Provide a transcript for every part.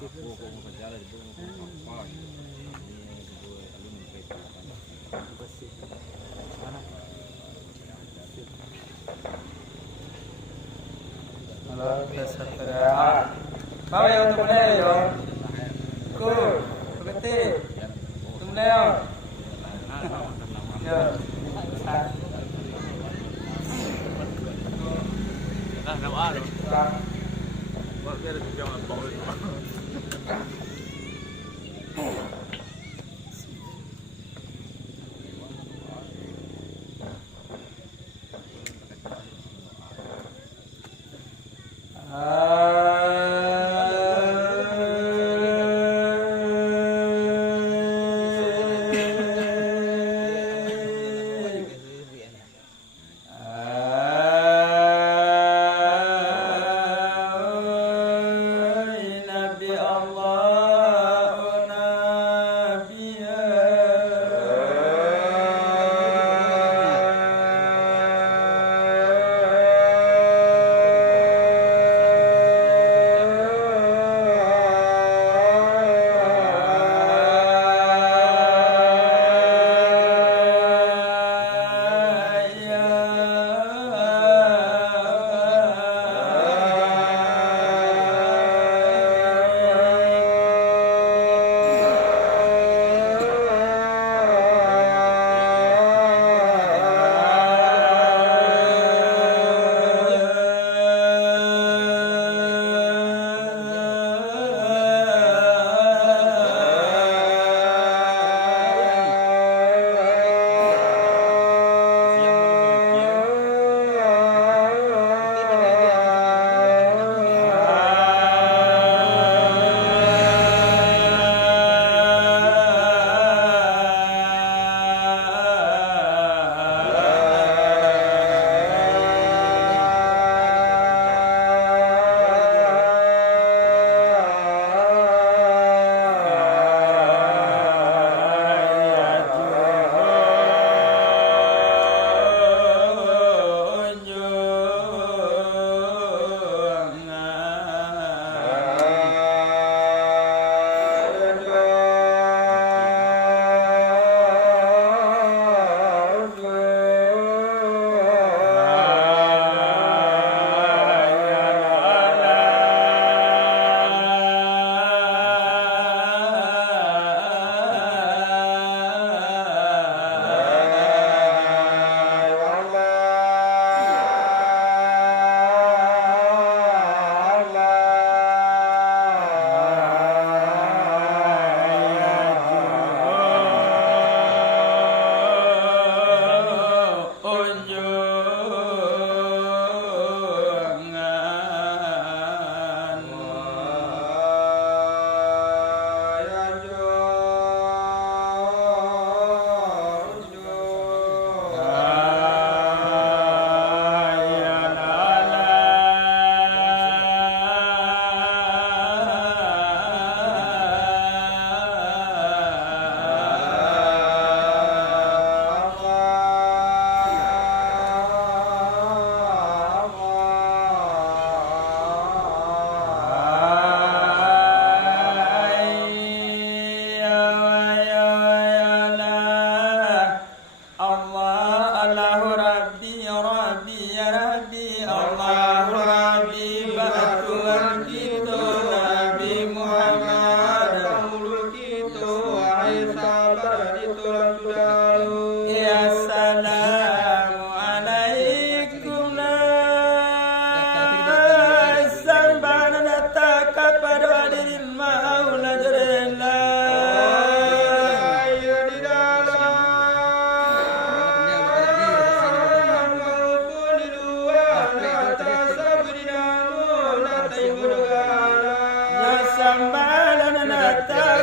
Halo, tes ya. Mau ya untuk mana ya? Ku, berarti untuk mana ya? Ya. Nah, nama lo. Buat dia ada jangan bawa itu.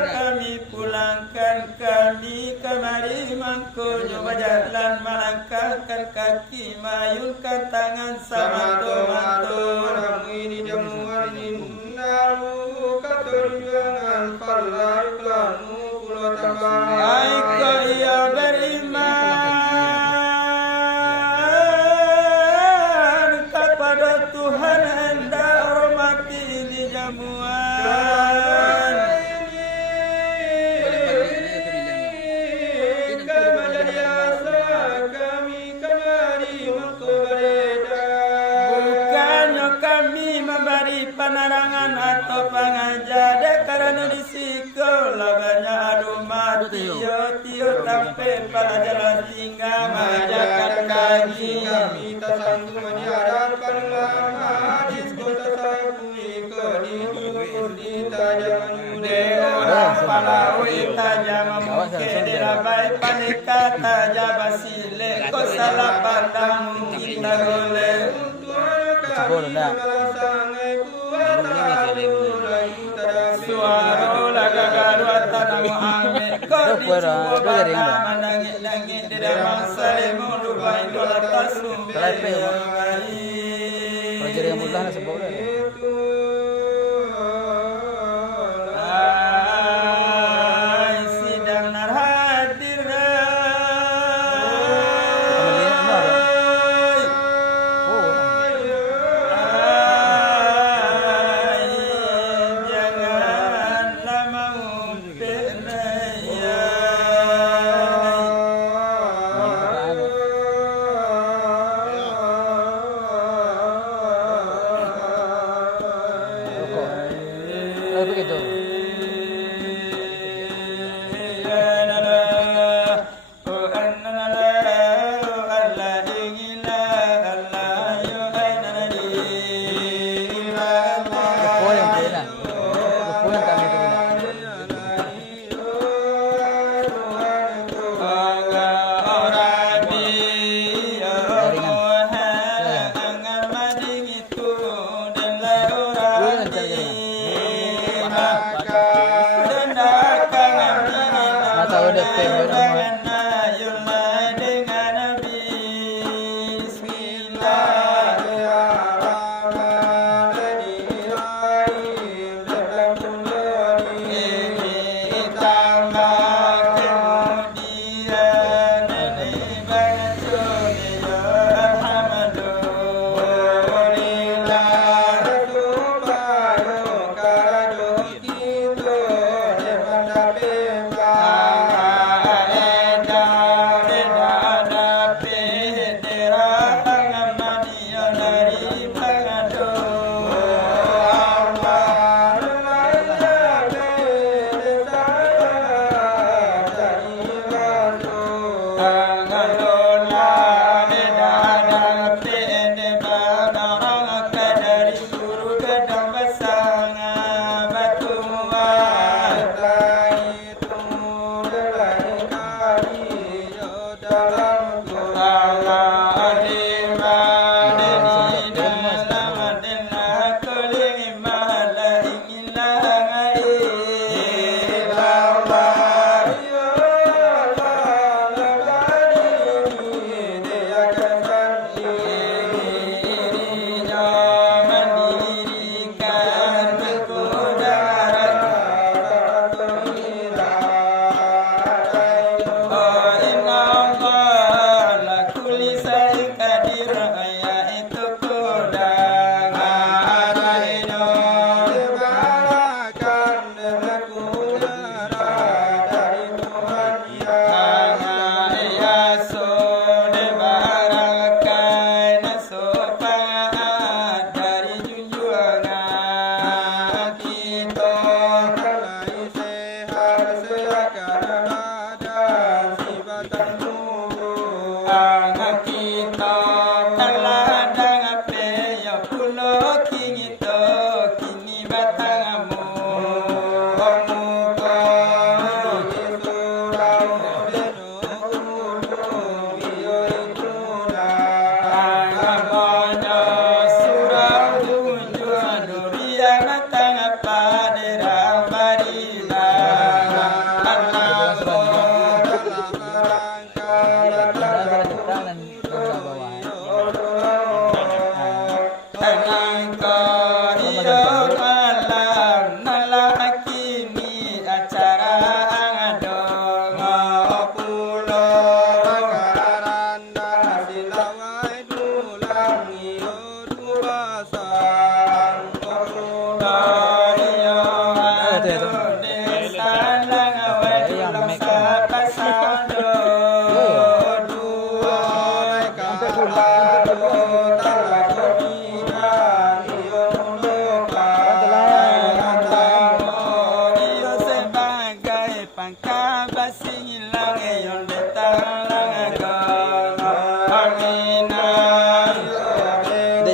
Kami pulangkan kami kemari mangkunyo berjalan melangkahkan kaki mayunkan tangan sama mantul ini jamuan innahu ketujuan parlay kamu pulau tambah aiko ia beriman kepada Tuhan hendak hormati di jamuan penerangan atau pengajar karena di sekolah banyak adu mati tio sampai pelajaran tinggal mengajarkan kaji kami tak sanggup menyiarkan lama hadis kota sakui di tajam orang palawi tajam mungkin dirabai panika tajam basile ko salah pandang kita goleh suara laga garuat tanah Muhammad kau dicoba bana menangit-langit di dalam salimu lubai dolar tasum Pelajari yang mudah sebab sidang narhadir begitu.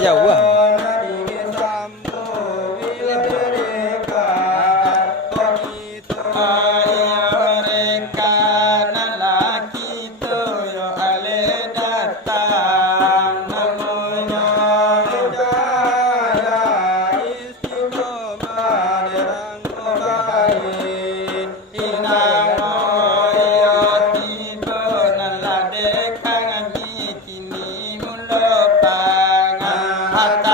jauh ah. Hatta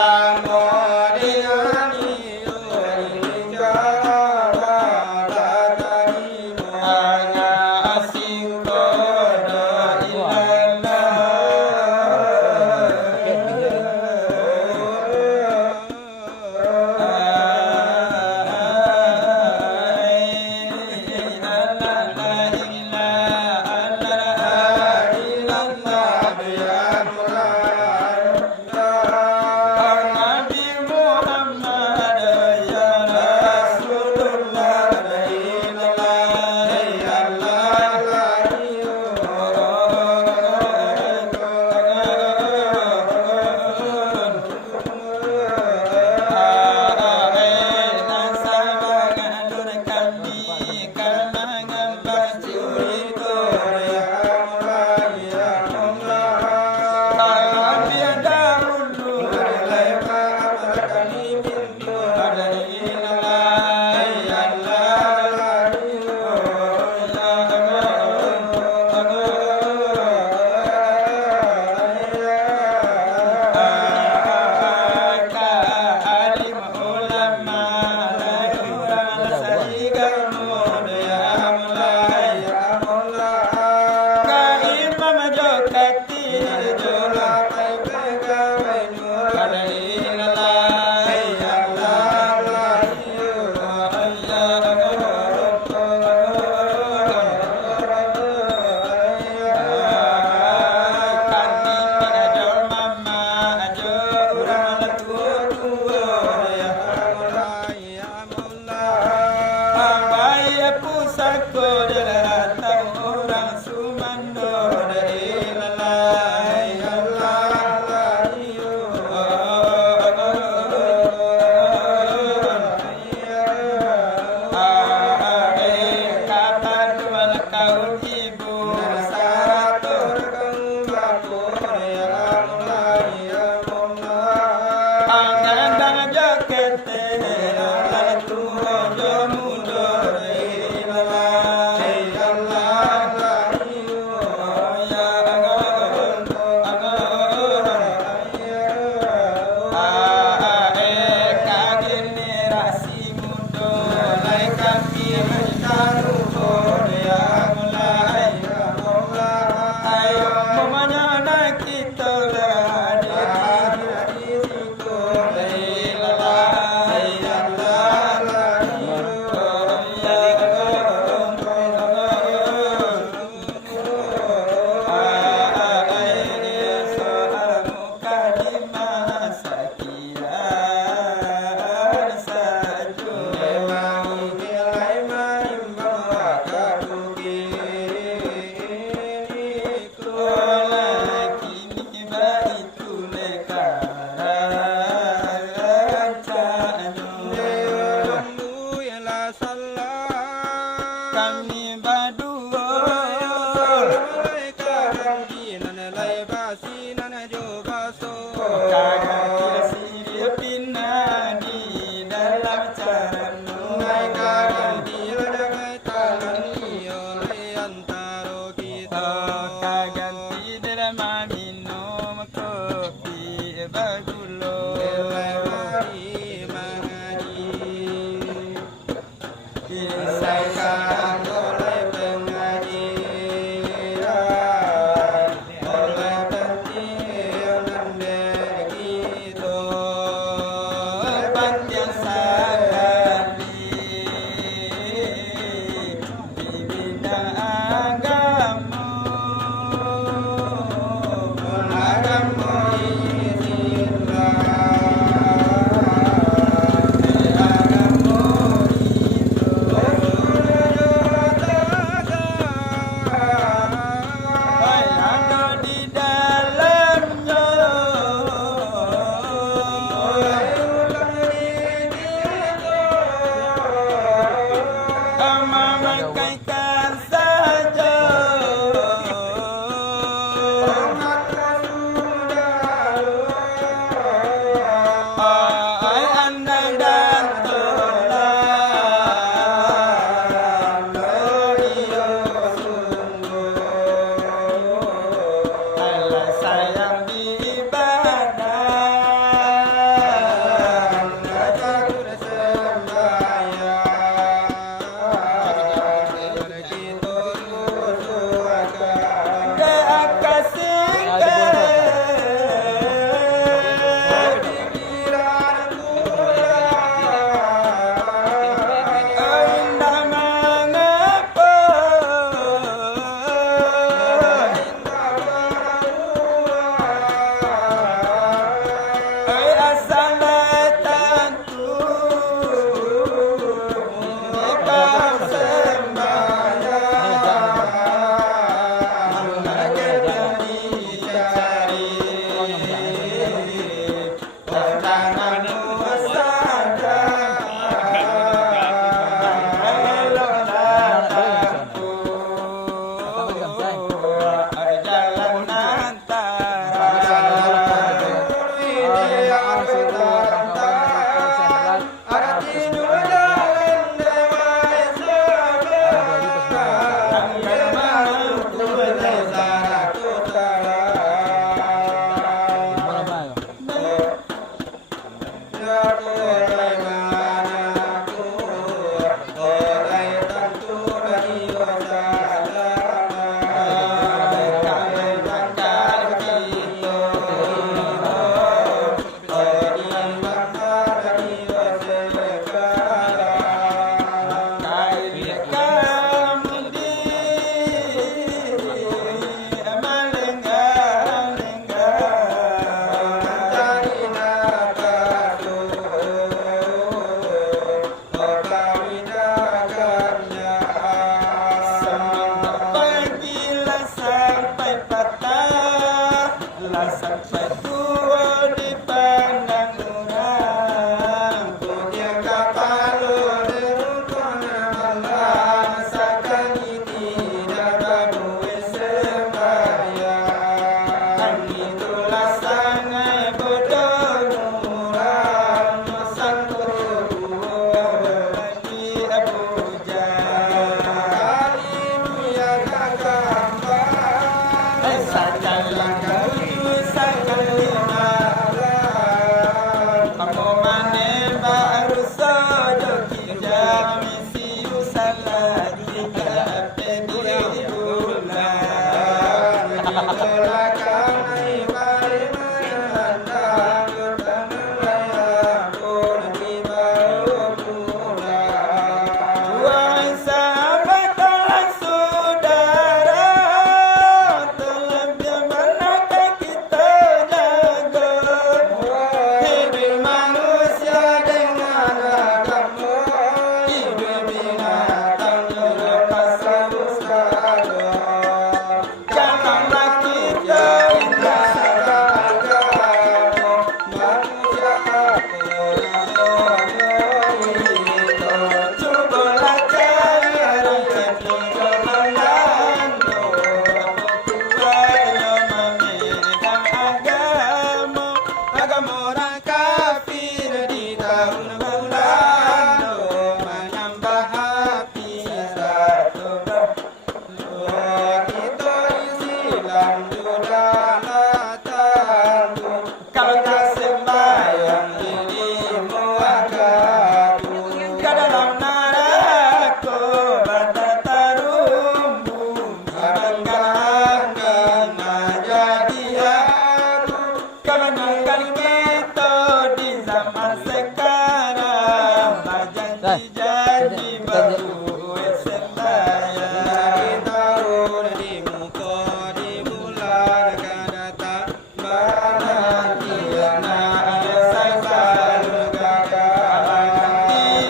zaman sekarang berjanji-janji berbuat sembahyang. Dari tahun di muka di bulan akan datang, menanti anak selalu gagal.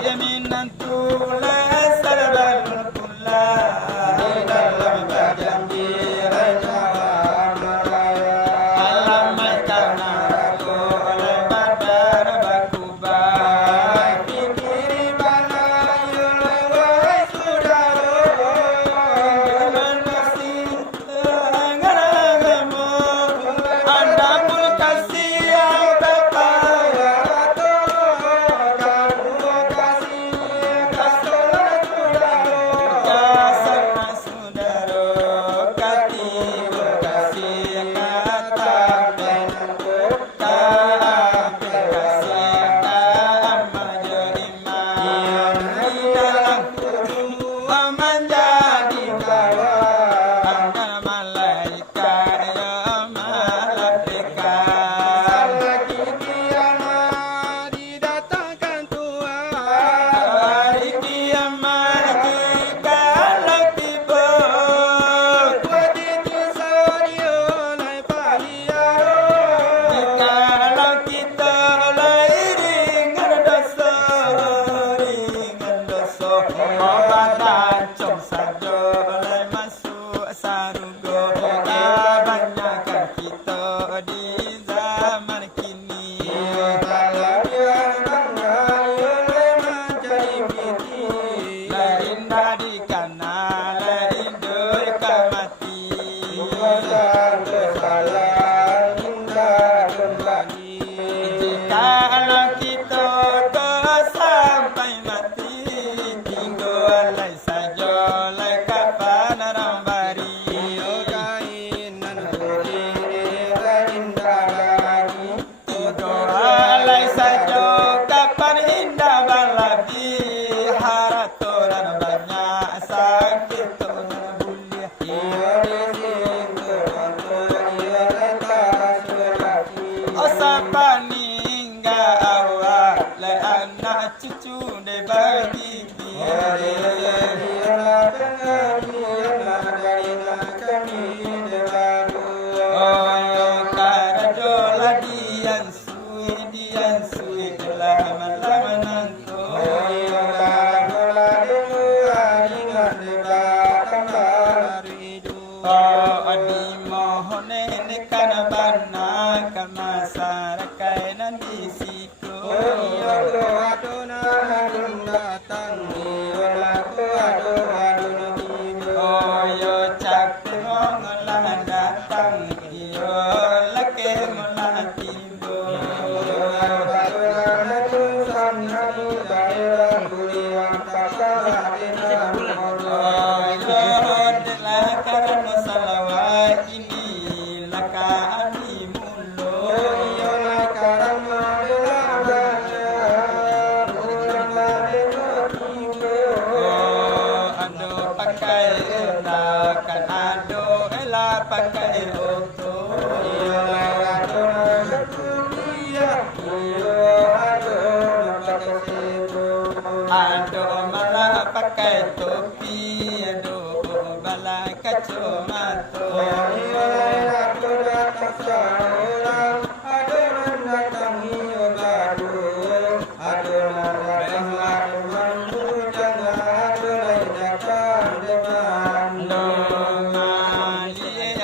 Jaminan tulis salbalul pula di dalam berjanji rencana meraya. Alamai karena aku oleh badar bakubai, fikiri balayul wahai saudara. Jangan kasih agama, anda pun kasih yang berpaya. Kamu kasih kasih saudara, katimu kasih kata benangku, tak kasih tak majerima. Di dalam tubuh menjadi kawan, angkat malaikat ya malaikat. Lagi kiamat didatangkan Tuhan, hari kiamat jikalau tiba, kuat ditisari oleh pahiyaro. Jikalau kita ringan dosa, obat acung saja oleh masuk sarugo. Kebanyakan kita di zaman kini, kalau dia oleh mencari piti, lain dari kanan, lain dari mati. Kesalahan indah kembali, jikalau kita sampai mati, tinggalai saja lai kapan rambari. Kainan putih indah lagi, tinggalai saja kapan indah baladi. Haratoran banyak sakit tunan bulia, ia disintu ia letak selaki. Osapa ningga awak le anak cucu de bagi kiri. Oh karajo ladian sui lama-lama nanto. Oh adi mohone nekan bana kan masyarakat nan di situ. Oh yo cakong lah datang, yo lake mulah tibo. Karena salawat ini laka adi mulo. Ado pakai kan ado ela pakai oto. Ado malah pakai topi, ado bala kacamata.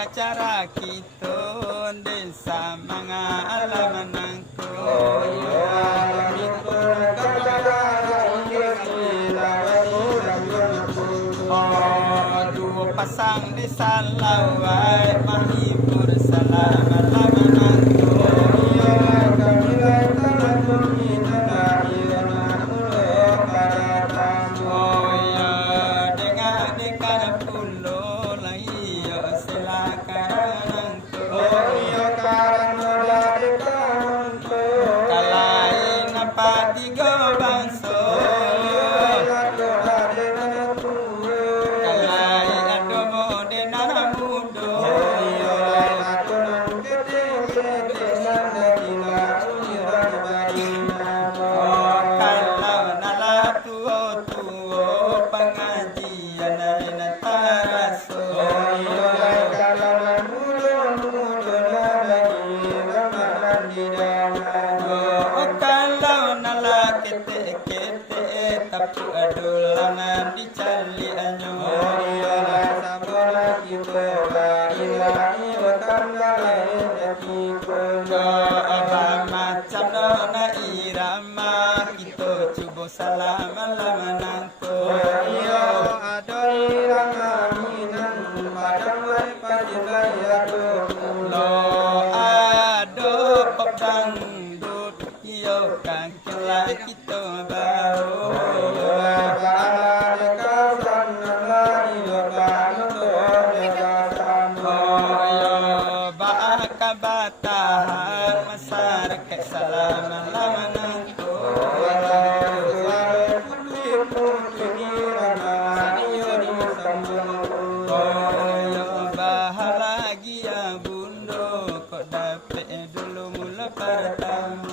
Acara kita desa mangala menangku. Dua pasang di salawai menghibur salam menangku. Oh ya dengan pulo lagi yo silakan nangku. Kalain apa tiga bangsa, kalain adomo denana mudo. kete tapi adulangan dicali anyo sabara kita ilahi abang macam nona irama kita cuba salam lamanang ko yo adon irama minan padang lai padilaya lo ado pedang dut yo kan kelai kita baru batahan masyarakat salam lamanang ko bahagia bundo kok dapat dulu mula pertama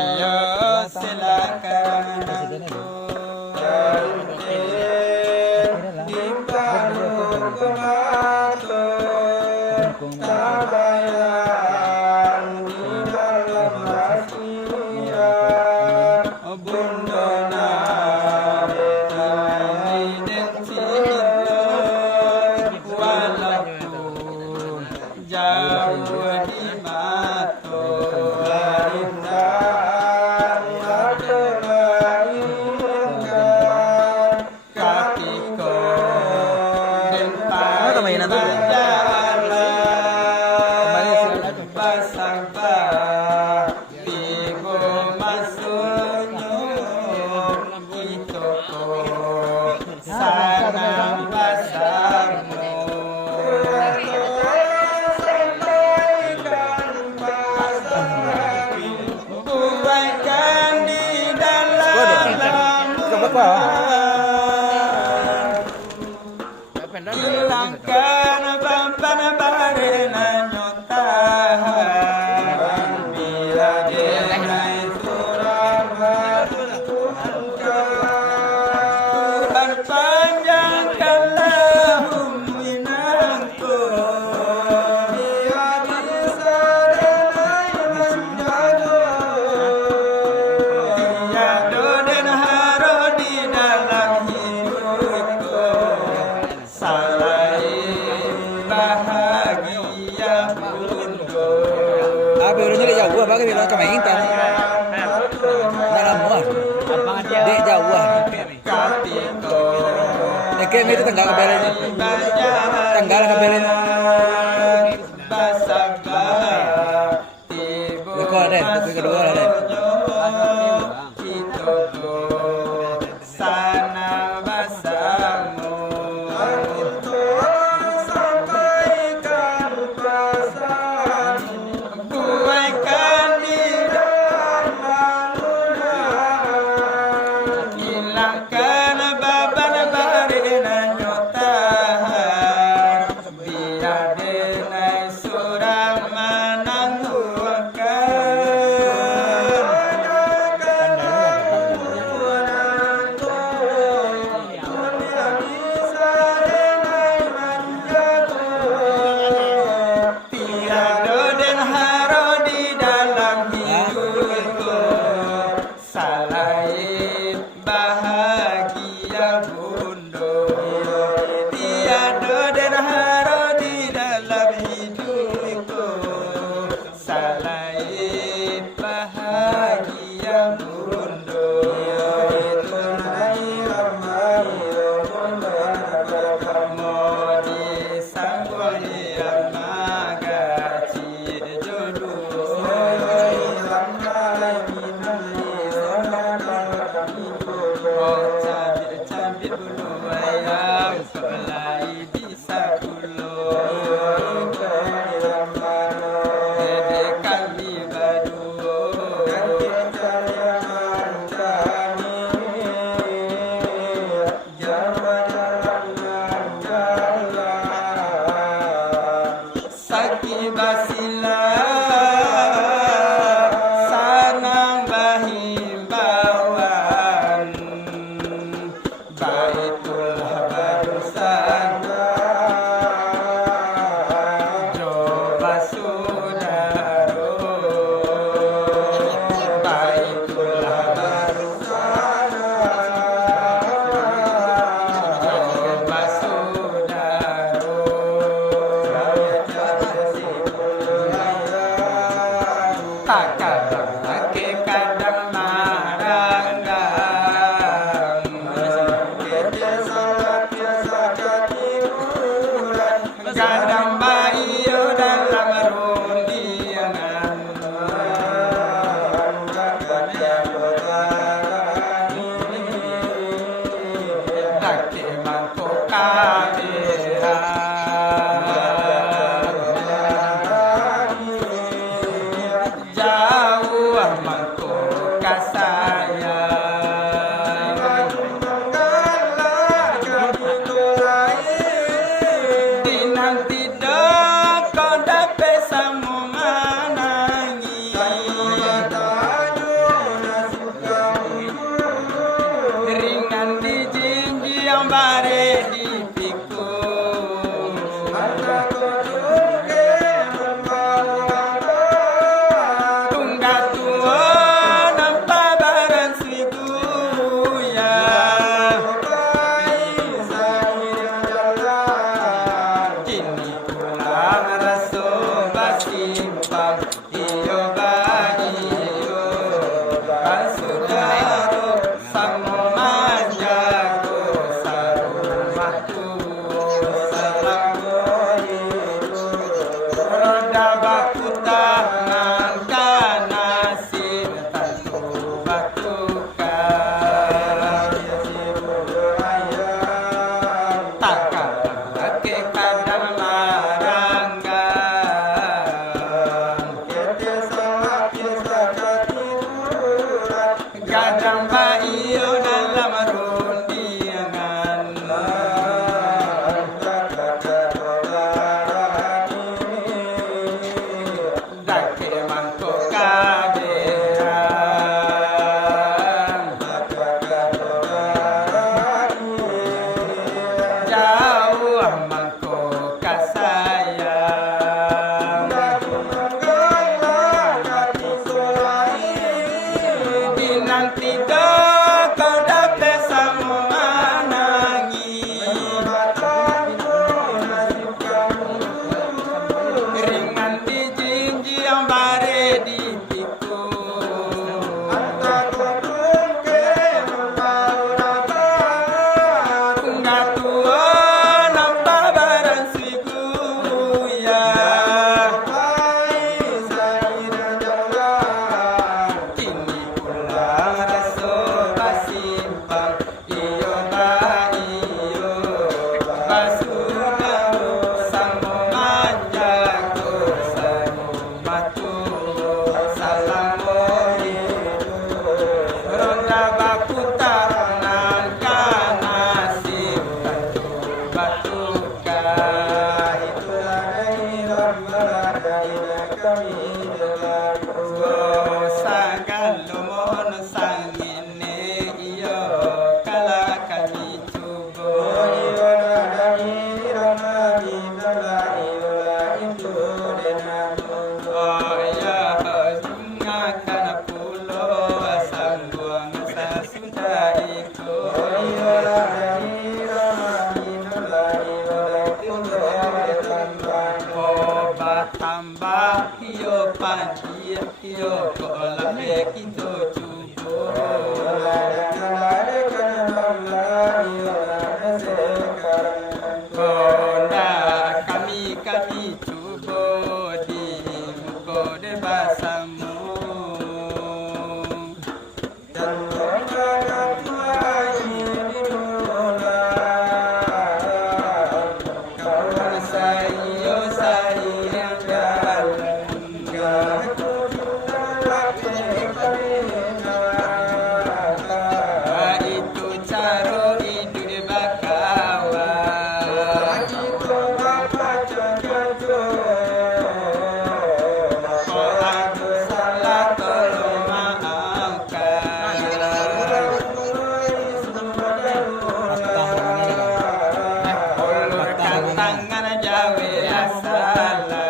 iya silakan aku hilangkan beban barena nyotahan bila denai surah Tuhan panjangkanlah umrinanku biar bisa denai menjaga tiada dan haro di dalam hidupku bahagia bundo Abi udah nyari jauh apa ke bilang kemain tan. Dalam muah. Dek jauh. katiko Dek itu tanggal kebelen. Tanggal kebelen. basabah tibo Rekor deh, tapi kedua deh. kitoko sana basamu sampaikan pesan buaikan di dalam lunak hilangkan beban barena nyotahan biar denai surah menangguhkan tiada dan haro di dalam hidupku selain bahagia bundo tiada dan haro di dalam hidupku selain bahagia bundo mau disambung amaga jodoh cabit bulu ayam kepelai bisa pulau dede kami badu Saki basila sanang bahimbawan baitul barusan coba sudaro Tangan jawe asala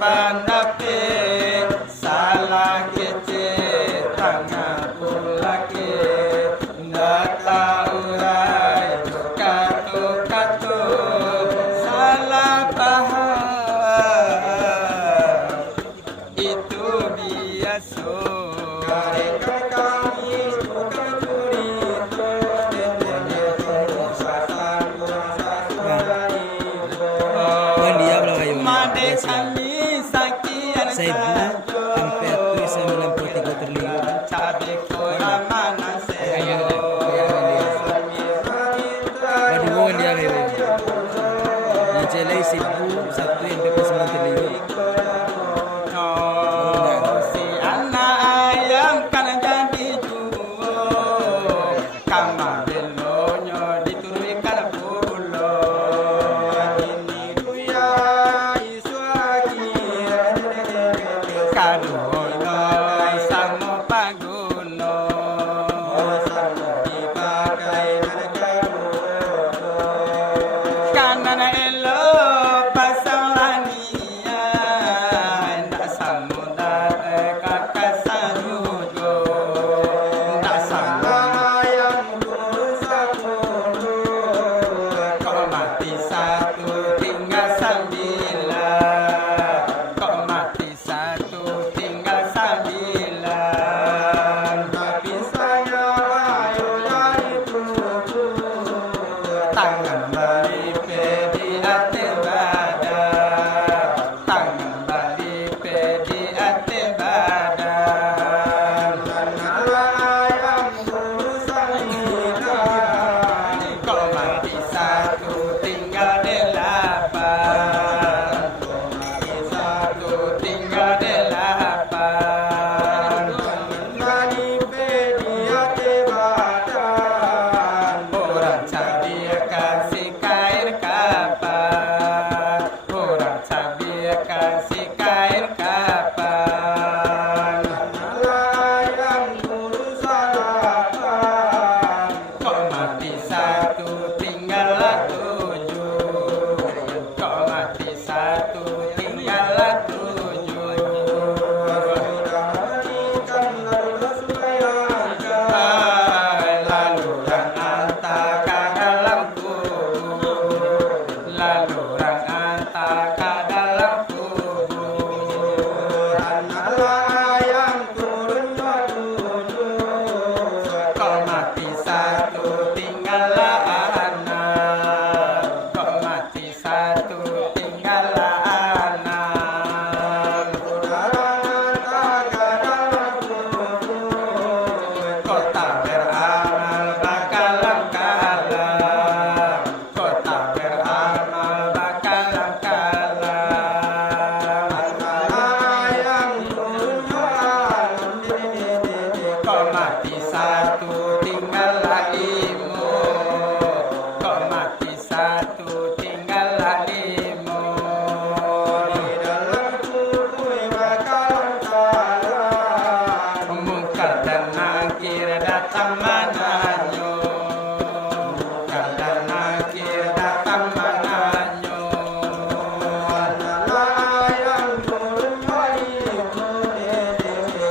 bandape salah kece tangan pulake data urai katu salah paham itu biasa mereka kami suka curi Bukan dia belum kayu. Made kami sakian 1.hampir 93 triliun. cabe kora mana Badugo kan dia kayu. Yang celai 1.1.9 triliun. si anak ayam kan jadi jual kama belonyo diturui kana pulo ini kuya iswagi kaduono samo paguno samo dipakai kanan elo pasang lania ndak samuda kakasanyudo ndak sayang kau mati satu tinggal 9 kau mati satu tinggal 9 tapi saya ayo dari tangan balik di ate badan tangan balik di ate badan ayam kau mati satu tinggal 8 kau mati satu tinggal 8 balik di ate badan orang cabai kasih kain kapan orang cabai kasih kain kapan ayam bulu sarapan kok mati satu tinggal 7 kok mati satu tinggal 7 lalu dan anta ke dalam kubur lalu orang anta ke dalam kubur ayam turun kau mati satu tinggal 6 kau mati satu tinggal 6 kota beramal bakalan kalah kota beramal bakalan kalah ayam kau mati satu tinggal 5 kau mati satu tinggal 5 di dalam tubuh bakalan kalah mungkar dan nakir datang mananyo mungkar dan nakir datang mananyo ayam turun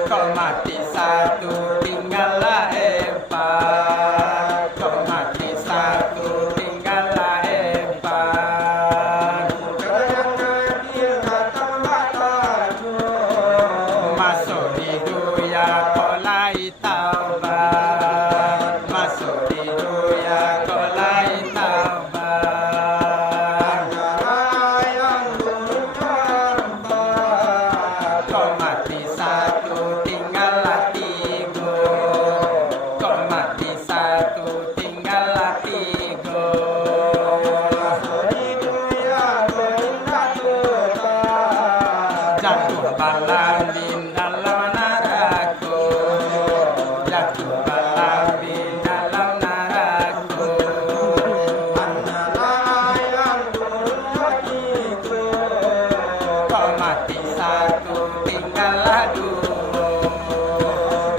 kau mati satu tinggal 4 kau mati satu tinggal 4 masuk di dunia kau lai taubat masuk di dunia kau lai taubat kau mati satu tinggal 3 kau mati satu tinggal 3 jatuh balang di dalam neraka jatuh balang di dalam neraka kau mati satu tinggal 2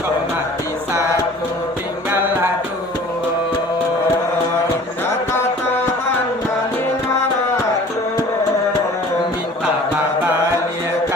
kau mati satu tinggal 2 minta balik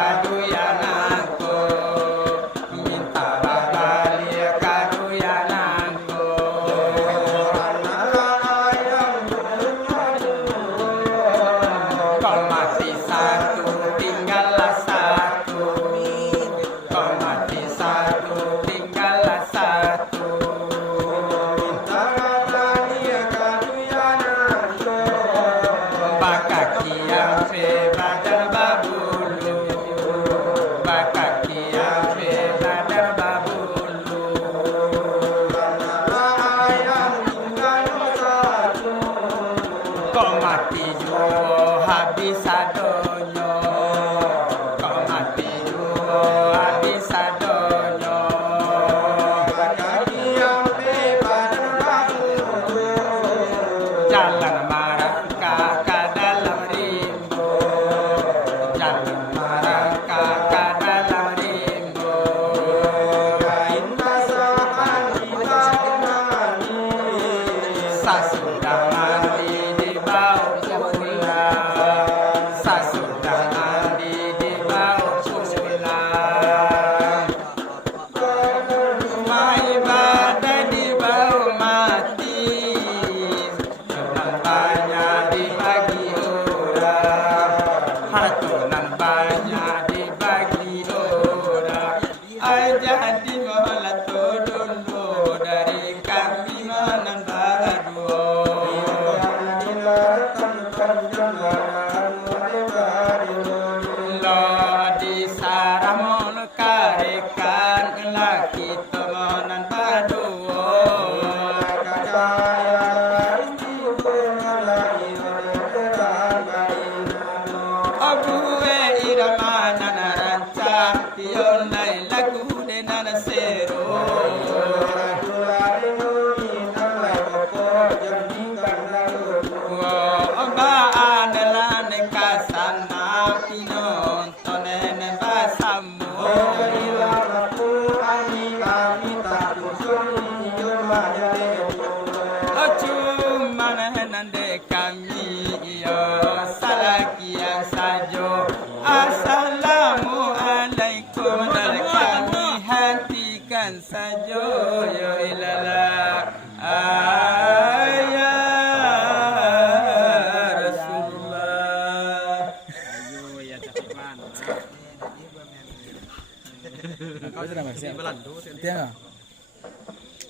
banyak dibagi orang. Jadi malah dulu dari kami menambah dua. Lo di saramon karekan laki temenan padua. Obuwe iramana naranta yonai lagu denan seru. Oba adalah nekasana pinon tonen basamu. Cuman nande kami yo salakian sajo. Assalamualaikum dan kami hentikan sajo yo ilala ayah Rasulullah. Ayo ya cakipan. Kau sudah masih. Tiang ah.